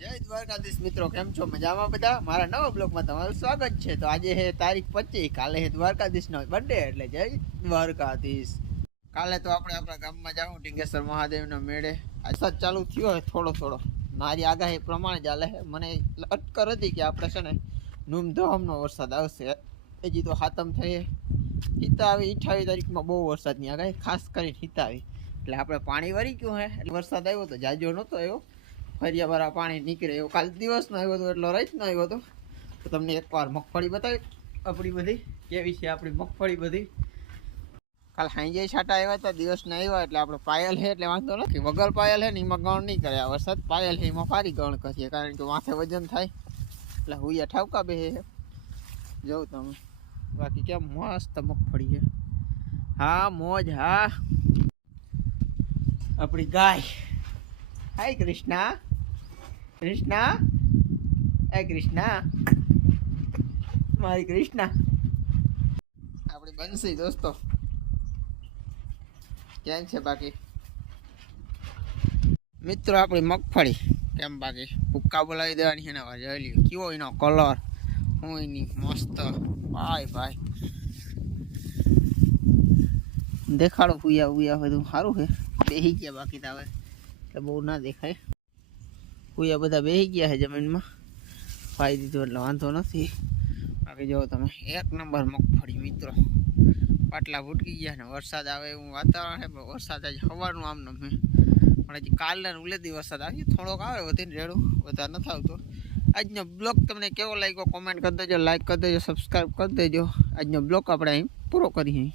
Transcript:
જય દ્વારકાધીશ મિત્રો, કેમ છો? મજામાં બધા? મારા નવા બ્લોગમાં તમારું સ્વાગત છે. તો આજે તારીખ પચીસ, કાલે છે દ્વારકાધીશનો બર્થડે એટલે જય દ્વારકાધીશ. કાલે તો આપણે આપણા ગામમાં જાઉં ટીંગેશ્વર મહાદેવના મેળે. સત ચાલુ થયો હોય થોડો થોડો. મારી આગાહી પ્રમાણે ચાલે છે મને અટકર હતી કે આપણે છે ને ધૂમધામનો વરસાદ આવશે. હજી તો હાતમ થઈ હિતાવી અઠાવીસ તારીખમાં બહુ વરસાદની આગાહી, ખાસ કરીને હિતાવી. એટલે આપણે પાણી વરી ગયું હે. વરસાદ આવ્યો તો જાજો નહોતો આવ્યો. ફરિયા ભરા પાણી નીકળે એવો. કાલ દિવસનો આવ્યો હતો એટલો રાતનો આવ્યો હતો તો તમને એકવાર મગફળી બતાવી. આપણી બધી કેવી છે આપણી મગફળી બધી. કાલ સાંજે છાંટા આવ્યા હતા, દિવસના આવ્યા એટલે આપણે પાયલ છે એટલે વાંધો નથી. વગર પાયલ છે ને એમાં ગણ નહીં કરે. આ વરસાદ પાયલ છે એમાં ફારી ગણ કરીએ, કારણ કે માથે વજન થાય. એટલે હુયા ઠાવકા બે જોઉં તમે. બાકી કેમ મસ્ત મગફળી છે. હા, મોજ, હા. આપણી ગાય. હાય કૃષ્ણા. કૃષ્ણા? એ કૃષ્ણા. મારી કૃષ્ણા. આપણી બનશે દોસ્તો. કેમ છે બાકી? મિત્રો, આપણી મગફળી. કેમ બાકી? ભૂક્કા બોલાવી દેવાની છે ને, હવે કેવો એનો કલર હું એની મસ્ત. ભાઈ ભાઈ. દેખાડો ફુયા ફુયા બધું સારું છે. બેસી ગયા બાકી તો હવે. એટલે બહુ ના દેખાય. ફુયા બધા બેસી ગયા છે જમીનમાં. ફાઈ દીધું એટલે વાંધો નથી. બાકી જો તમે એક નંબર મગફળી મિત્રો. પાટલા ભૂટકી ગયા ને વરસાદ આવે એવું વાતાવરણ છે વરસાદ આજે સવારનું આમ નમે પણ હજી કાલના ઉલેદી વરસાદ આવ્યો થોડોક આવે વધીને રેડું, વધારે નથી આવતો. આજનો બ્લોગ તમને કેવો લાગ્યો કોમેન્ટ કરી દેજો, લાઈક કરી દેજો સબસ્ક્રાઈબ કરી દેજો. આજનો બ્લોગ આપણે અહીં પૂરો કરીએ.